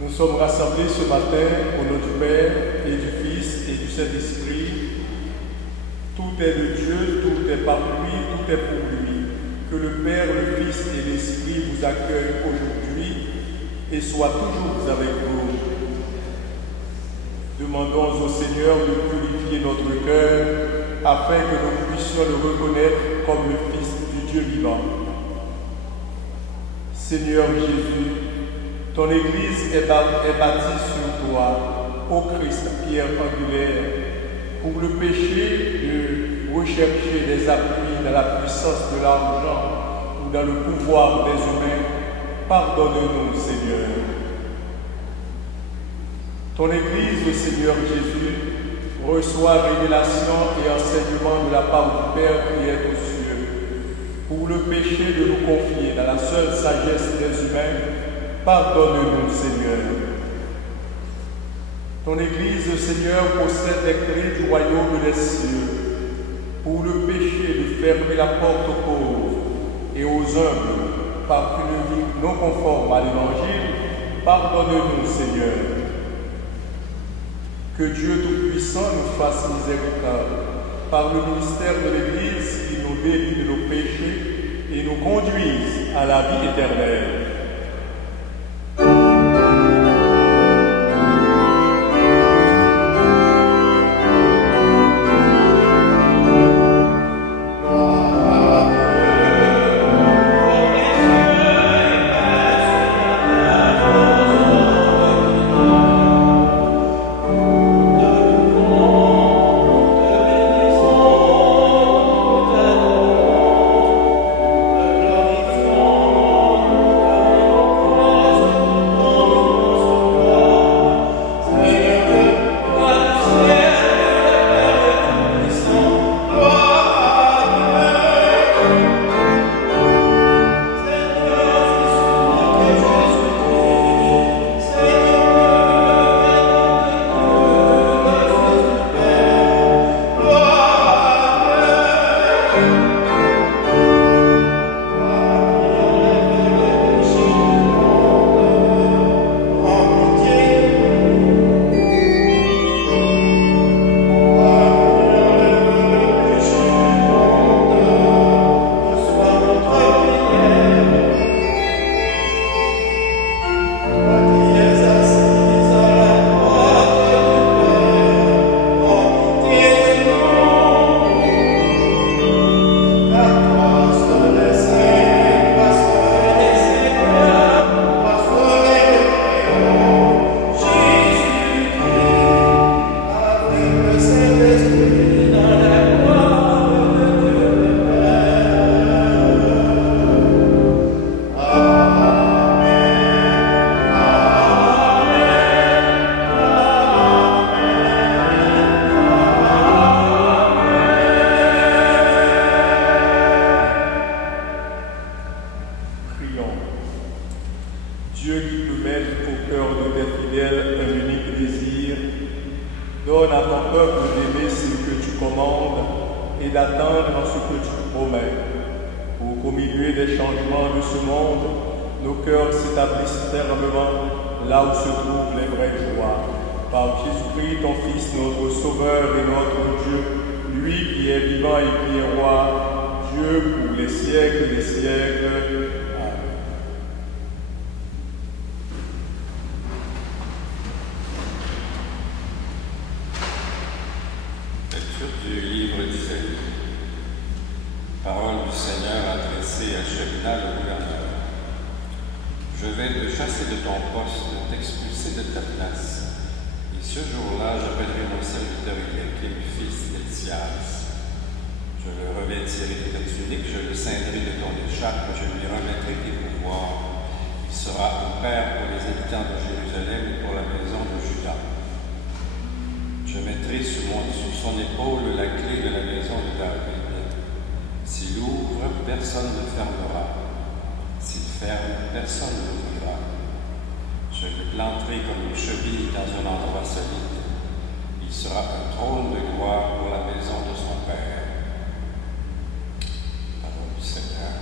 Nous sommes rassemblés ce matin au nom du Père et du Fils et du Saint-Esprit. Tout est de Dieu, tout est par lui, tout est pour lui. Que le Père, le Fils et l'Esprit vous accueillent aujourd'hui et soient toujours avec vous. Demandons au Seigneur de purifier notre cœur afin que nous puissions le reconnaître comme le Fils du Dieu vivant. Seigneur Jésus, ton Église est bâtie sur toi, ô Christ, pierre angulaire, pour le péché de rechercher des appuis dans la puissance de l'argent ou dans le pouvoir des humains. Pardonne-nous, Seigneur. Ton Église, le Seigneur Jésus, reçoit révélation et enseignement de la part du Père qui est aux cieux, pour le péché de nous confier dans la seule sagesse des humains. Pardonne-nous, Seigneur. Ton Église, le Seigneur, possède les clés du royaume des cieux, pour le péché de fermer la porte aux pauvres et aux humbles par une vie non conforme à l'Évangile. Pardonne-nous, Seigneur. Que Dieu Tout-Puissant nous fasse miséricorde par le ministère de l'Église qui nous délie de nos péchés et nous conduise à la vie éternelle. Donne à ton peuple d'aimer ce que tu commandes et d'attendre ce que tu promets, pour qu'au milieu des changements de ce monde, nos cœurs s'établissent fermement là où se trouvent les vraies joies. Par Jésus-Christ, ton Fils, notre Sauveur et notre Dieu, lui qui est vivant et qui est roi, Dieu pour les siècles des siècles. Amen. Lecture du livre d'Isaïe. Parole du Seigneur adressée à Shebna, le gouverneur. Je vais te chasser de ton poste, t'expulser de ta place. Et ce jour-là, j'appellerai mon serviteur Éliakim, fils d'Elsias. Je le revêtirai de ta tunique, je le ceindrai de ton écharpe, je lui remettrai tes pouvoirs. Il sera un père pour les habitants de Jérusalem et pour la maison de Juda. Je mettrai sur son épaule la clé de la maison de David. S'il ouvre, personne ne fermera. S'il ferme, personne ne l'ouvrira. Je le planterai comme une cheville dans un endroit solide. Il sera un trône de gloire pour la maison de son Père. Parole du Seigneur.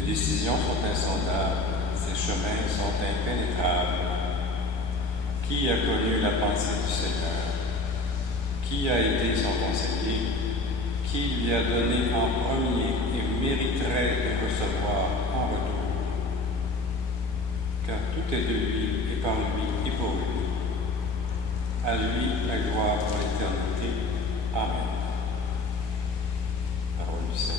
Ses décisions sont insondables, ses chemins sont impénétrables. Qui a connu la pensée du Seigneur? Qui a été son conseiller? Qui lui a donné en premier et mériterait de recevoir en retour? Car tout est de lui, et par lui, et pour lui. À lui la gloire pour l'éternité. Amen. Parole du Seigneur.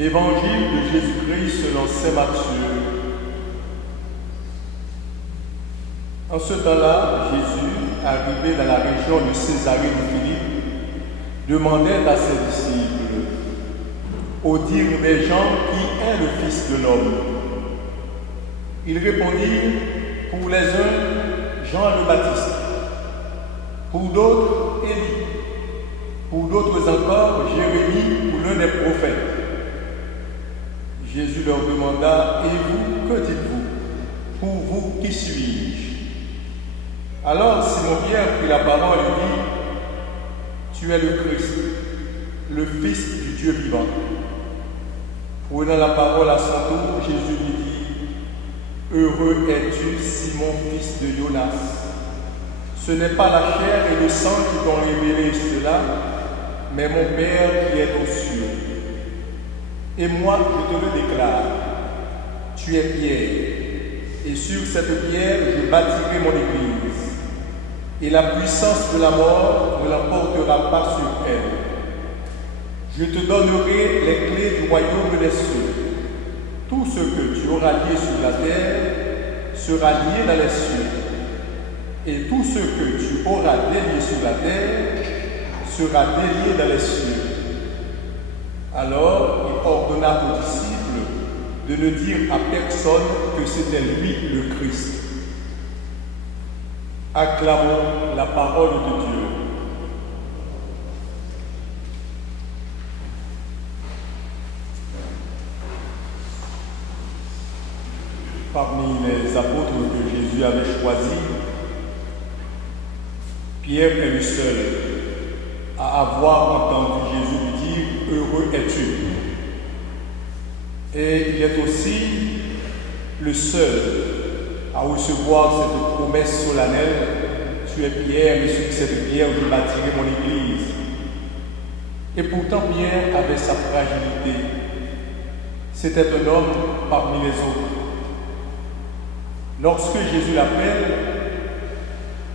Évangile de Jésus-Christ selon saint Matthieu. En ce temps-là, Jésus, arrivé dans la région de Césarée de Philippe, demandait à ses disciples, au dire des gens, qui est le Fils de l'homme? Ils répondirent, pour les uns, Jean le Baptiste, pour d'autres, Élie, pour d'autres encore, Jérémie ou l'un des prophètes. Jésus leur demanda, et vous, que dites-vous? Pour vous, qui suis-je? Alors Simon-Pierre prit la parole et dit, tu es le Christ, le Fils du Dieu vivant. Prenant la parole à son tour, Jésus lui dit, heureux es-tu, Simon, fils de Jonas. Ce n'est pas la chair et le sang qui t'ont révélé cela, mais mon Père qui est aux cieux. Et moi, je te le déclare, tu es Pierre, et sur cette pierre, je bâtirai mon église, et la puissance de la mort ne l'emportera pas sur elle. Je te donnerai les clés du royaume des cieux. Tout ce que tu auras lié sur la terre sera lié dans les cieux, et tout ce que tu auras délié sur la terre sera délié dans les cieux. Alors il ordonna aux disciples de ne dire à personne que c'était lui le Christ. Acclamons la parole de Dieu. Parmi les apôtres que Jésus avait choisis, Pierre est le seul à avoir entendu Jésus lui dire « Heureux es-tu ». Et il est aussi le seul à recevoir cette promesse solennelle « Tu es Pierre, et sur cette pierre je bâtirai mon église ». Et pourtant Pierre avait sa fragilité. C'était un homme parmi les autres. Lorsque Jésus l'appelle,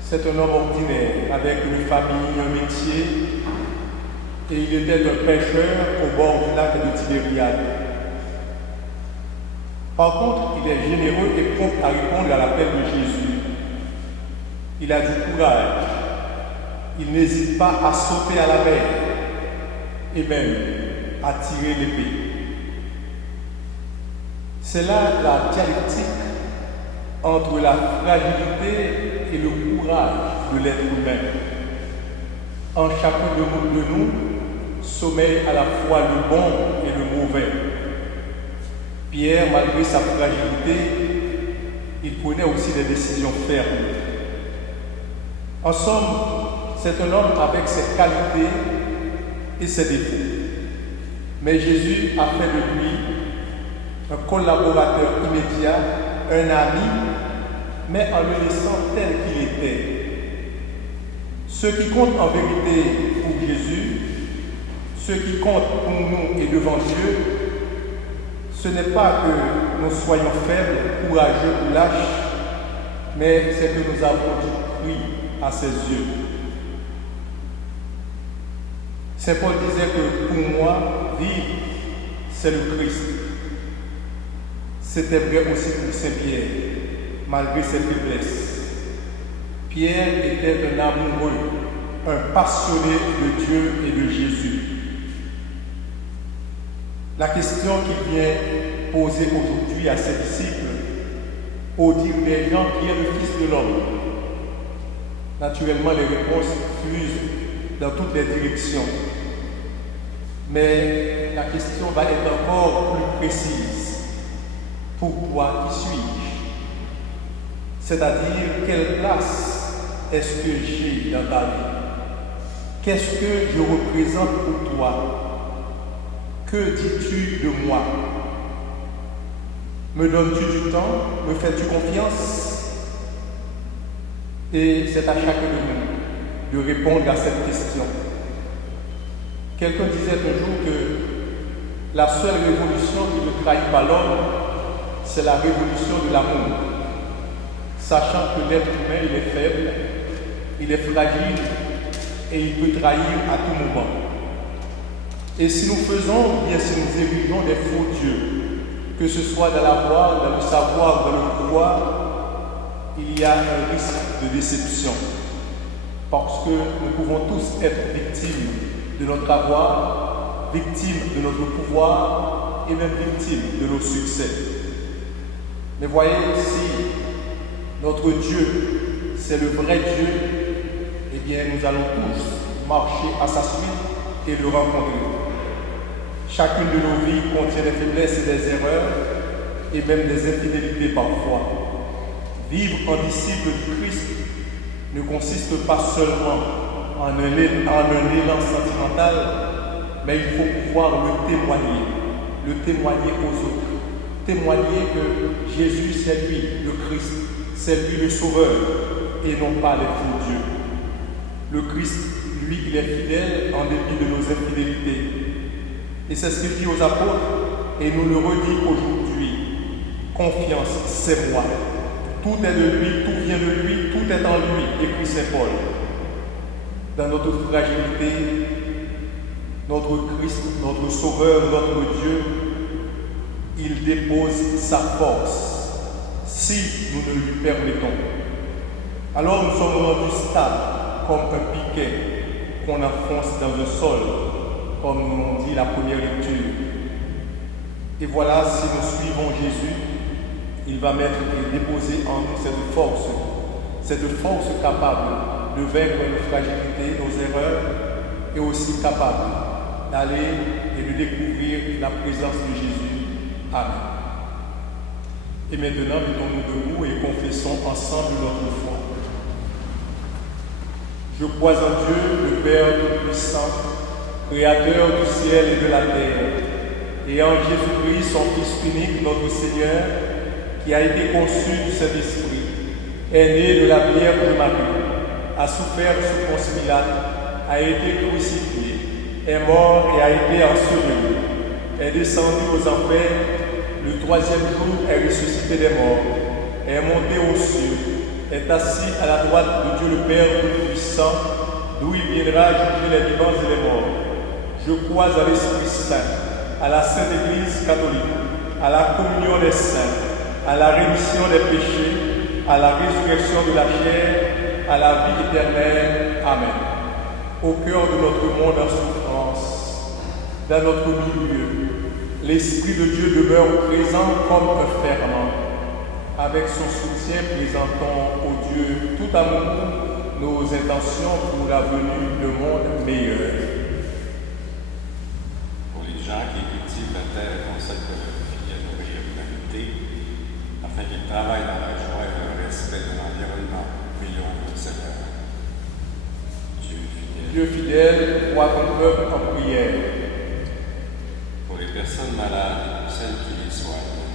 c'est un homme ordinaire, avec une famille, un métier, et il était un pêcheur au bord du lac de Tibériade. Par contre, il est généreux et prompt à répondre à l'appel de Jésus. Il a du courage. Il n'hésite pas à sauter à la mer et même à tirer l'épée. C'est là la dialectique entre la fragilité et le courage de l'être humain. En chacun de nous sommeille à la fois le bon et le mauvais. Pierre, malgré sa fragilité, il prenait aussi des décisions fermes. En somme, c'est un homme avec ses qualités et ses défauts. Mais Jésus a fait de lui un collaborateur immédiat, un ami, mais en le laissant tel qu'il était. Ce qui compte en vérité pour Jésus, ce qui compte pour nous et devant Dieu, ce n'est pas que nous soyons faibles, courageux ou lâches, mais c'est que nous avons du prix à ses yeux. Saint Paul disait que pour moi, vivre, c'est le Christ. C'était vrai aussi pour Saint Pierre, malgré ses faiblesses. Pierre était un amoureux, un passionné de Dieu et de Jésus. La question qu'il vient poser aujourd'hui à ses disciples, au dire des gens qui est le Fils de l'homme, naturellement les réponses fusent dans toutes les directions. Mais la question va être encore plus précise. Pourquoi qui suis-je? C'est-à-dire, quelle place est-ce que j'ai dans ta vie? Qu'est-ce que je représente pour toi? Que dis-tu de moi? Me donnes-tu du temps? Me fais-tu confiance? Et c'est à chacun de nous de répondre à cette question. Quelqu'un disait un jour que la seule révolution qui ne trahit pas l'homme, c'est la révolution de l'amour. Sachant que l'être humain, il est faible, il est fragile et il peut trahir à tout moment. Et si nous faisons, bien si nous érigeons des faux dieux, que ce soit dans la voix, dans le savoir, dans le pouvoir, il y a un risque de déception. Parce que nous pouvons tous être victimes de notre avoir, victimes de notre pouvoir et même victimes de nos succès. Mais voyez, si notre Dieu, c'est le vrai Dieu, eh bien nous allons tous marcher à sa suite et le rencontrer. Chacune de nos vies contient des faiblesses et des erreurs, et même des infidélités parfois. Vivre en disciple du Christ ne consiste pas seulement en un élan sentimental, mais il faut pouvoir le témoigner aux autres. Témoigner que Jésus, c'est lui, le Christ, c'est lui le Sauveur, et non pas les faux dieux. Le Christ, lui, il est fidèle en dépit de nos infidélités. Et c'est ce qu'il dit aux apôtres, et nous le redit aujourd'hui. Confiance, c'est moi. Tout est de lui, tout vient de lui, tout est en lui, écrit Saint Paul. Dans notre fragilité, notre Christ, notre Sauveur, notre Dieu, il dépose sa force, si nous ne lui permettons. Alors nous sommes rendus stables, comme un piquet qu'on enfonce dans le sol, comme nous dit la première lecture. Et voilà, si nous suivons Jésus, il va mettre et déposer en nous cette force capable de vaincre nos fragilités, nos erreurs, et aussi capable d'aller et de découvrir la présence de Jésus. Amen. Et maintenant, mettons-nous debout et confessons ensemble notre foi. Je crois en Dieu, le Père Tout-Puissant, Créateur du ciel et de la terre, et en Jésus-Christ, son Fils unique, notre Seigneur, qui a été conçu du Saint-Esprit, est né de la Vierge Marie, a souffert sous Ponce Pilate, a été crucifié, est mort et a été enseveli, est descendu aux enfers, le troisième jour est ressuscité des morts, est monté aux cieux, est assis à la droite de Dieu le Père Tout-Puissant, d'où il viendra juger les vivants et les morts. Je crois à l'Esprit Saint, à la Sainte Église catholique, à la communion des saints, à la rémission des péchés, à la résurrection de la chair, à la vie éternelle. Amen. Au cœur de notre monde en souffrance, dans notre milieu, l'Esprit de Dieu demeure présent comme un ferment. Avec son soutien, présentons au Dieu tout amour nos intentions pour la venue d'un monde meilleur. Pour les gens qui cultivent la terre et consacrent leur vie à nourrir l'humanité, afin qu'ils travaillent dans la joie et le respect de l'environnement, prions le Seigneur. Dieu fidèle, vois ton peuple en prière. Pour les personnes malades, celles qui les soignent,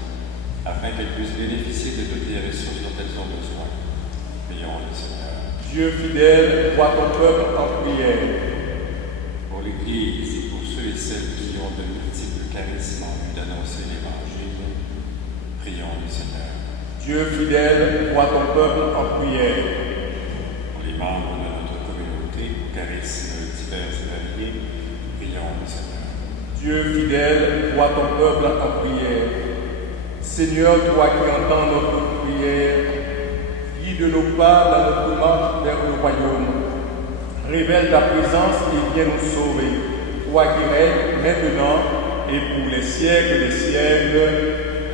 afin qu'elles puissent bénéficier de toutes les ressources dont elles ont besoin. Prions le Seigneur. Dieu fidèle, vois ton peuple en prière. Pour l'Église et pour ceux et celles qui ont de multiples charismes en vue d'annoncer l'Évangile, prions le Seigneur. Dieu fidèle, vois ton peuple en prière. Pour les membres de notre communauté, aux charismes divers et variés, prions le Seigneur. Dieu fidèle, vois ton peuple en prière. Seigneur, toi qui entends notre prière, guide nos pas dans notre marche vers le royaume. Révèle ta présence et viens nous sauver. Toi qui règnes maintenant et pour les siècles des siècles.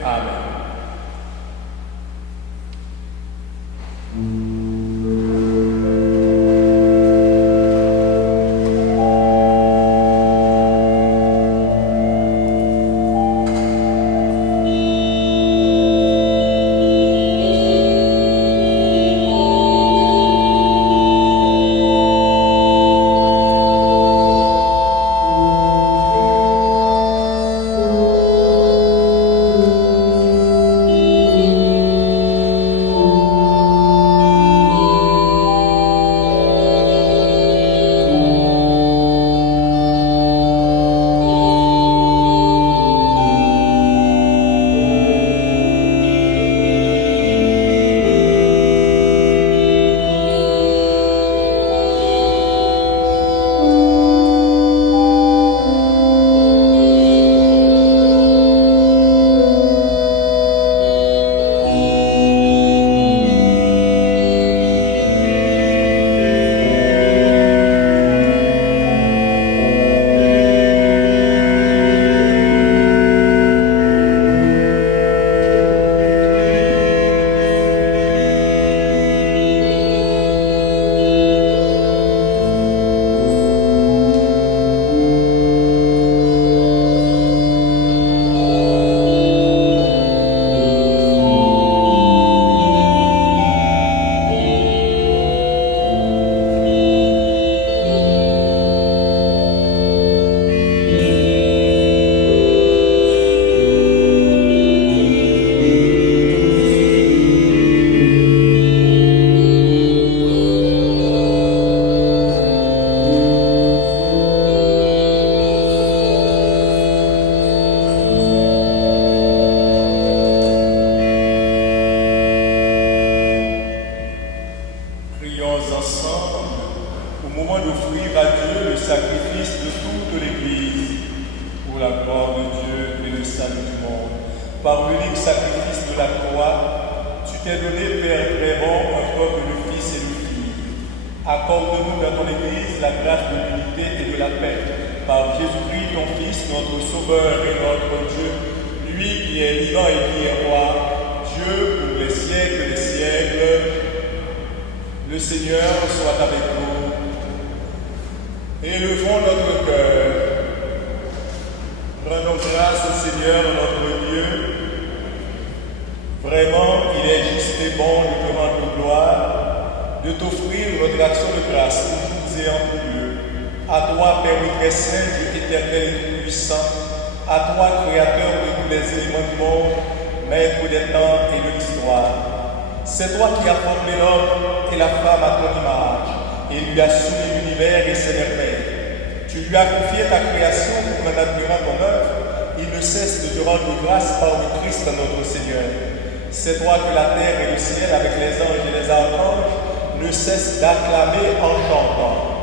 Amen. C'est toi qui as formé l'homme et la femme à ton image et lui as soumis l'univers et ses merveilles. Tu lui as confié ta création pour en admirant ton œuvre. Il ne cesse de te rendre grâce par le Christ notre Seigneur. C'est toi que la terre et le ciel, avec les anges et les archanges, ne cessent d'acclamer en chantant.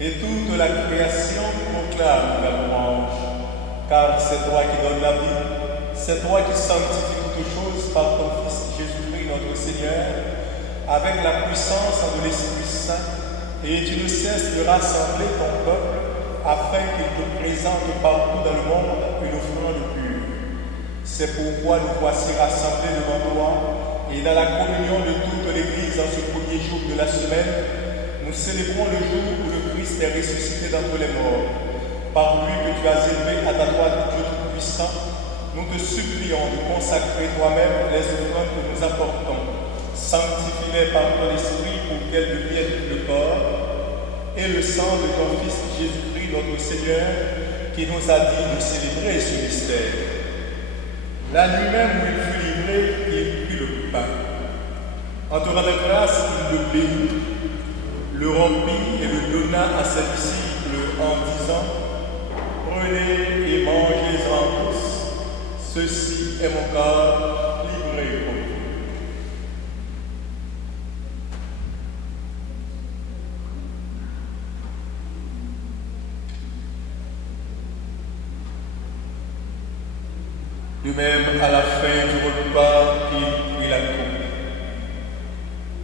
et toute la création proclame la louange. Car c'est toi qui donnes la vie, c'est toi qui sanctifies toutes choses par ton Fils Jésus-Christ notre Seigneur, avec la puissance de l'Esprit Saint, et tu ne cesses de rassembler ton peuple afin qu'il te présente partout dans le monde une offrande pure. C'est pourquoi nous voici rassemblés devant toi, et dans la communion de toute l'Église en ce premier jour de la semaine, nous célébrons le jour où le Christ est ressuscité d'entre les morts. Par lui que tu as élevé à ta droite, Dieu Tout-Puissant, nous te supplions de consacrer toi-même les offrandes que nous apportons. Sanctifie-les par ton esprit pour qu'elles deviennent le corps et le sang de ton Fils Jésus-Christ, notre Seigneur, qui nous a dit de célébrer ce mystère. La nuit même où il fut livré, il prit le pain. En te rendant grâce, il le bénit, le rompit et le donna à ses disciples en disant: Prenez et mangez-en tous, ceci est mon corps livré pour vous. De même, à la fin du repas, il prit la coupe.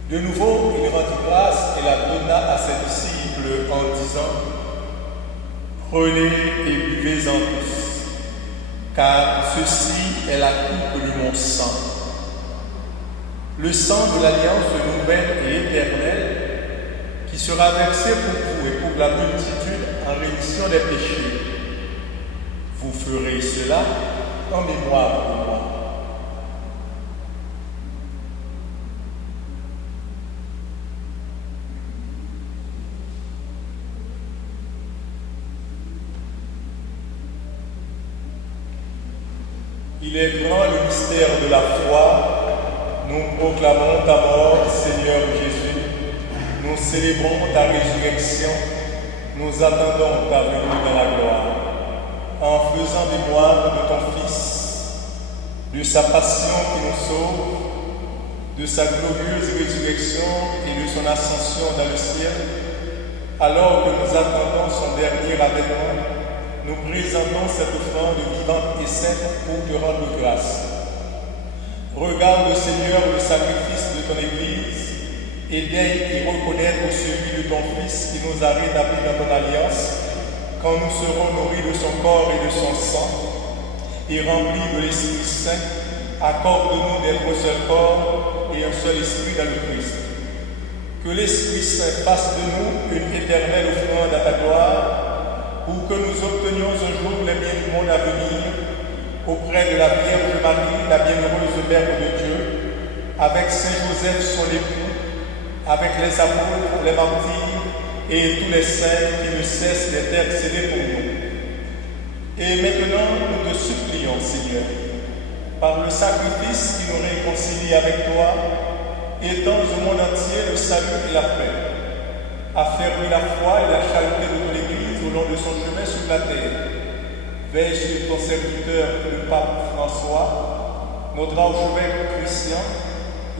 De nouveau, il rendit grâce et la donna à ses disciples en disant: Prenez et buvez-en tous, car ceci est la coupe de mon sang. Le sang de l'alliance nouvelle et éternelle qui sera versé pour vous et pour la multitude en rémission des péchés. Vous ferez cela en mémoire de moi. Il est grand le mystère de la foi. Nous proclamons ta mort, Seigneur Jésus. Nous célébrons ta résurrection. Nous attendons ta venue dans la gloire. En faisant mémoire de ton Fils, de sa passion qui nous sauve, de sa glorieuse résurrection et de son ascension dans le ciel, alors que nous attendons son dernier avènement, nous présentons cette offrande vivante et sainte pour te rendre grâce. Regarde, Seigneur, le sacrifice de ton Église et daigne y reconnaître celui de ton Fils qui nous a rétablis dans ton alliance, quand nous serons nourris de son corps et de son sang, et remplis de l'Esprit Saint, accorde-nous d'être un seul corps et un seul esprit dans le Christ. Que l'Esprit Saint fasse de nous une éternelle offrande à ta gloire, pour que nous obtenions un jour les biens du monde à venir, auprès de la Vierge Marie, la bienheureuse Mère de Dieu, avec Saint Joseph son époux, avec les apôtres, les martyrs, et tous les saints qui ne cessent d'intercéder pour nous. Et maintenant, nous te supplions, Seigneur, par le sacrifice qui nous réconcilie avec toi, étends au monde entier le salut et la paix. Affermis la foi et la charité de ton Église au long de son chemin sur la terre. Veille sur ton serviteur, le pape François, notre archevêque Christian,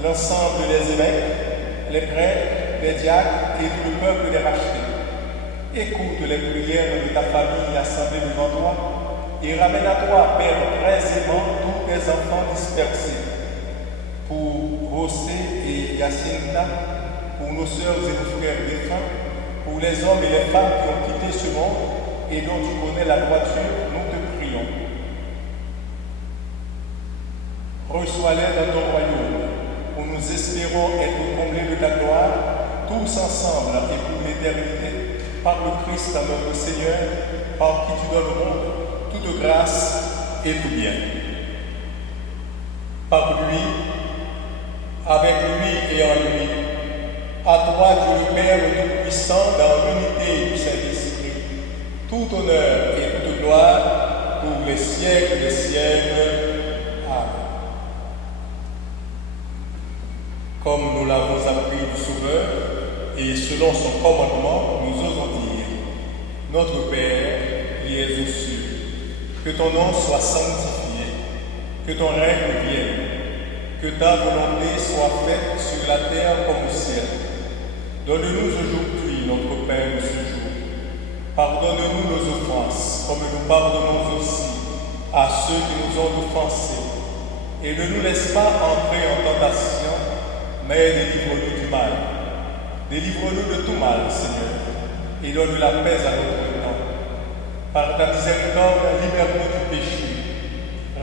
l'ensemble des évêques, les prêtres, les diacres et tout le peuple des rachetés. Écoute les prières de ta famille assemblée devant toi et ramène à toi, Père, très aimant, tous tes enfants dispersés. Pour José et Jacinta, pour nos sœurs et nos frères défunts, pour les hommes et les femmes qui ont quitté ce monde et dont tu connais la droiture, nous te prions. Reçois-les dans ton royaume, où nous espérons être comblés de ta gloire, tous ensemble et pour l'éternité, par le Christ notre Seigneur, par qui tu donnes au monde toute grâce et tout bien. Par lui, avec lui et en lui, à toi, Dieu le Père Tout-Puissant, dans l'unité du Saint-Esprit, tout honneur et toute gloire pour les siècles des siècles. Amen. Comme nous l'avons appris du Sauveur, et selon son commandement, nous osons dire: Notre Père, qui es aux cieux, que ton nom soit sanctifié, que ton règne vienne, que ta volonté soit faite sur la terre comme au ciel. Donne-nous aujourd'hui notre pain de ce jour. pardonnons aussi à ceux qui nous ont offensés. Et ne nous laisse pas entrer en tentation, mais délivre-nous du mal. Délivre-nous de tout mal, Seigneur, et donne la paix à notre temps. Par ta miséricorde, libère-nous du péché.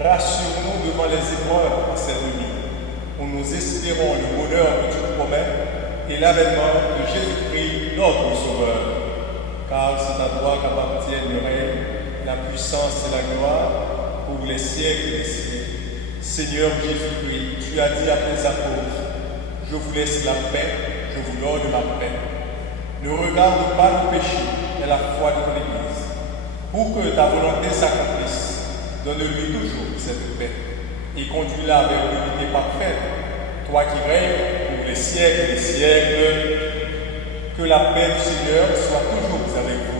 Rassure-nous devant les épreuves en cette nuit, où nous espérons le bonheur que tu promets et l'avènement de Jésus-Christ, notre Sauveur. Car c'est à toi qu'appartiennent le règne, la puissance et la gloire pour les siècles des siècles. Seigneur Jésus-Christ, tu as dit à tes apôtres, je vous laisse la paix, je vous donne ma paix. Ne regarde pas le péché, mais la foi de ton Église. Pour que ta volonté s'accomplisse, donne-lui toujours cette paix et conduis-la vers l'unité parfaite, toi qui règnes pour les siècles des siècles. Que la paix du Seigneur soit toujours avec vous.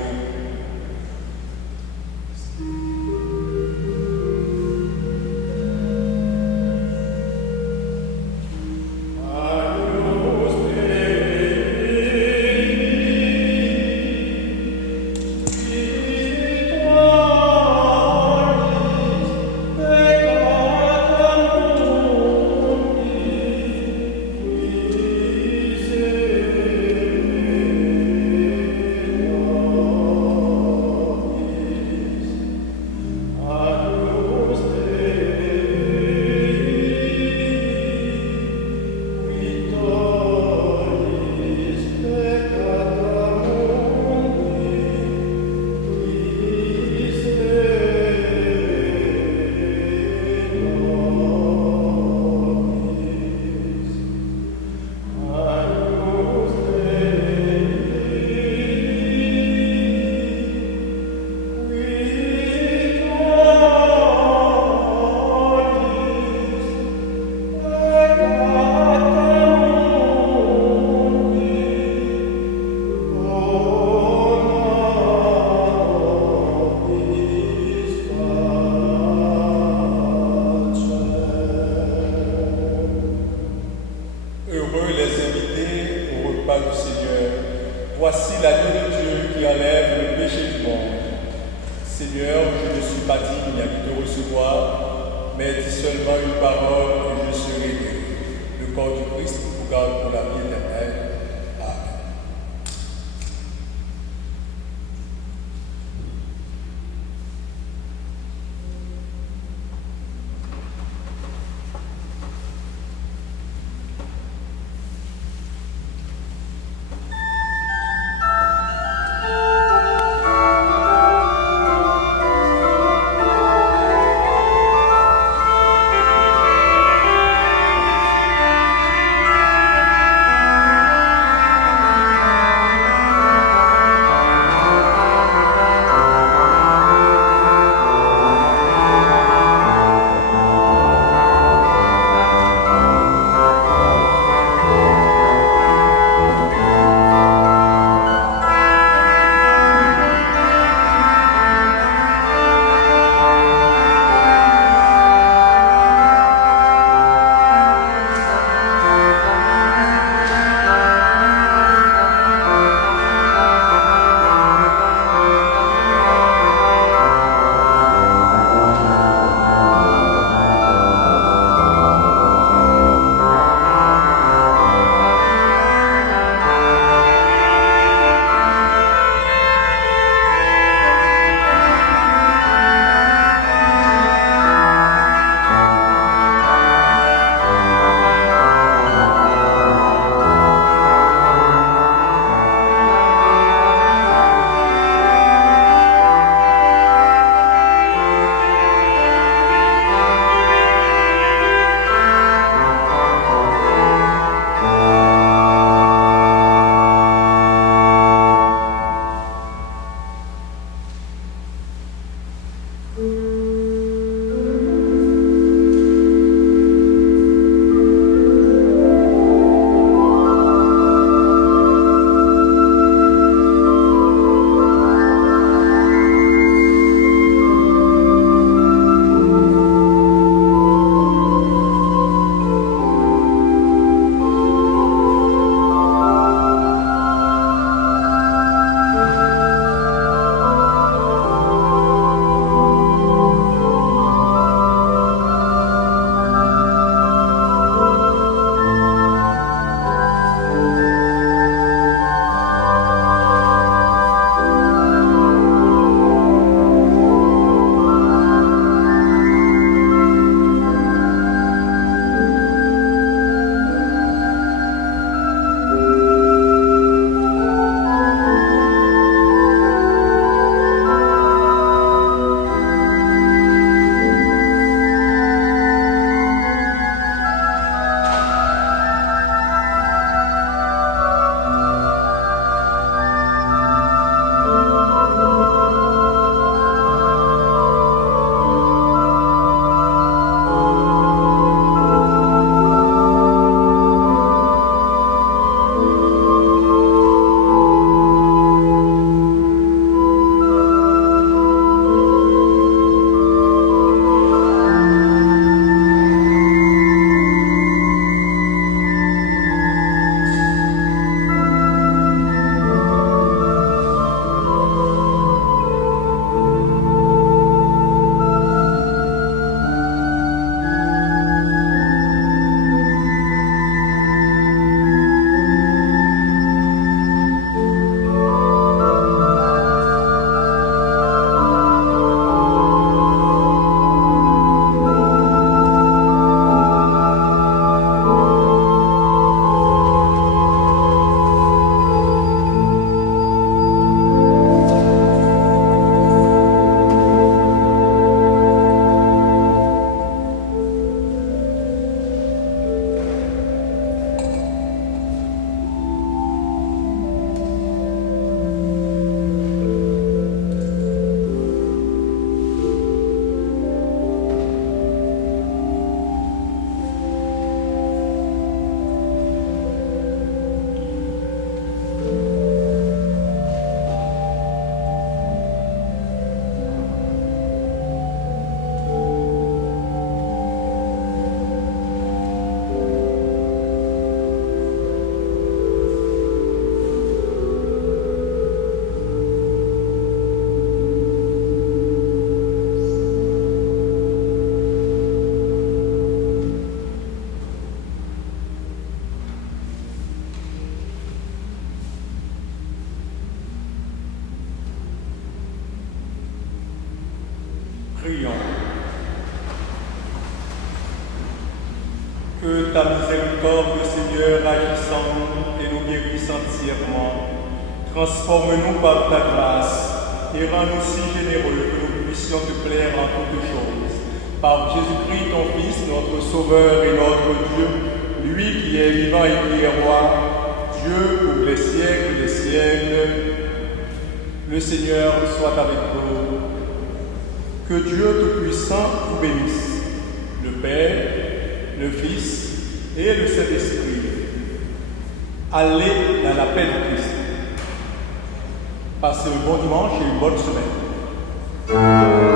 Voici l'agneau de Dieu qui enlève le péché du monde. Seigneur, je ne suis pas digne de te recevoir, mais dis seulement une parole et je serai guéri. Le corps du Christ vous garde pour la vie éternelle. Amen. Amen. Prions. Que ta miséricorde, Seigneur, agissant et nous guérisse entièrement, transforme-nous par ta grâce et rends-nous si généreux que nous puissions te plaire en toutes choses. Par Jésus-Christ, ton Fils, notre Sauveur et notre Dieu, lui qui est vivant et qui est roi, Dieu pour les siècles des siècles. Le Seigneur soit avec vous. Que Dieu Tout-Puissant vous bénisse, le Père, le Fils et le Saint-Esprit. Allez dans la paix de Christ. Passez un bon dimanche et une bonne semaine.